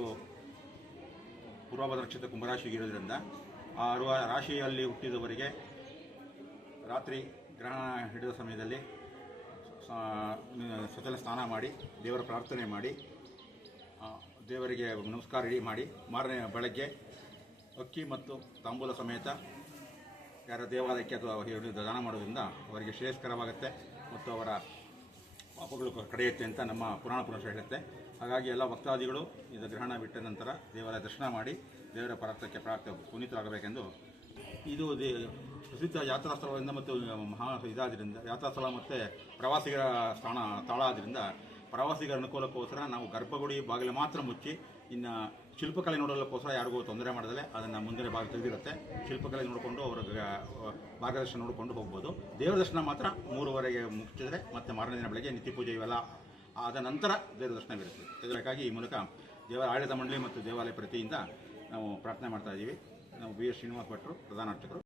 ಮತ್ತು ಪೂರ್ವಭದ್ರ ನಕ್ಷತ್ರ ಕುಂಭರಾಶಿಗೆ ಇರೋದ್ರಿಂದ ಆ ರಾಶಿಯಲ್ಲಿ ಹುಟ್ಟಿದವರಿಗೆ ರಾತ್ರಿ ಗ್ರಹಣ ಹಿಡಿದ ಸಮಯದಲ್ಲಿ ಸ್ವತಃ ಸ್ನಾನ ಮಾಡಿ ದೇವರ ಪ್ರಾರ್ಥನೆ ಮಾಡಿ ದೇವರಿಗೆ ನಮಸ್ಕಾರ ಮಾಡಿ ಮಾರನೇ ಬೆಳಗ್ಗೆ ಅಕ್ಕಿ ಮತ್ತು ತಾಂಬೂಲ ಸಮೇತ ಯಾರ ದೇವಾಲಯಕ್ಕೆ ಅಥವಾ ದಾನ ಮಾಡೋದ್ರಿಂದ ಅವರಿಗೆ ಶ್ರೇಯಸ್ಕರವಾಗುತ್ತೆ ಮತ್ತು ಅವರ ಪಾಪಗಳು ಕಡೆಯುತ್ತೆ ಅಂತ ನಮ್ಮ ಪುರಾಣ ಹೇಳುತ್ತೆ. ಹಾಗಾಗಿ ಎಲ್ಲ ಭಕ್ತಾದಿಗಳು ಇದು ಗ್ರಹಣ ಬಿಟ್ಟ ನಂತರ ದೇವರ ದರ್ಶನ ಮಾಡಿ ದೇವರ ಪ್ರಾರ್ಥನೆ ಪುನೀತರಾಗಬೇಕೆಂದು ಇದು ಪ್ರಸಿದ್ಧ ಯಾತ್ರಾ ಸ್ಥಳದಿಂದ ಮತ್ತು ಇದಾದ್ರಿಂದ ಯಾತ್ರಾ ಸ್ಥಳ ಮತ್ತು ಪ್ರವಾಸಿಗರ ತಾಳ ಆದ್ದರಿಂದ ಪ್ರವಾಸಿಗರ ಅನುಕೂಲಕ್ಕೋಸ್ಕರ ನಾವು ಗರ್ಭಗುಡಿ ಬಾಗಿಲು ಮಾತ್ರ ಮುಚ್ಚಿ ಇನ್ನು ಶಿಲ್ಪಕಲೆ ನೋಡೋದಕ್ಕೋಸ್ಕರ ಯಾರಿಗೂ ತೊಂದರೆ ಮಾಡದಲ್ಲೇ ಅದನ್ನು ಮುಂದಿನ ಭಾಗ ತೆಗೆದಿರುತ್ತೆ. ಶಿಲ್ಪಕಲೆ ನೋಡಿಕೊಂಡು ಅವರ ಮಾರ್ಗದರ್ಶನ ನೋಡಿಕೊಂಡು ಹೋಗ್ಬೋದು. ದೇವರ ದರ್ಶನ ಮಾತ್ರ 3:30ಗೆ ಮುಗಿಸಿದ್ರೆ ಮತ್ತೆ ಮಾರನೇ ದಿನ ಬೆಳಗ್ಗೆ ನಿತ್ಯ ಪೂಜೆ ಇವೆಲ್ಲ ಆದ ನಂತರ ದೇವರ ದರ್ಶನವಿರುತ್ತೆ. ಇದಕ್ಕಾಗಿ ಈ ಮೂಲಕ ದೇವರ ಆಡಳಿತ ಮಂಡಳಿ ಮತ್ತು ದೇವಾಲಯ ಪ್ರತಿಯಿಂದ ನಾವು ಪ್ರಾರ್ಥನೆ ಮಾಡ್ತಾ ಇದ್ದೀವಿ. ನಾವು ಬಿ ಎಸ್ ಶ್ರೀನಿವಾಸ ಭಟ್ರು, ಪ್ರಧಾನ ಅರ್ಚಕರು.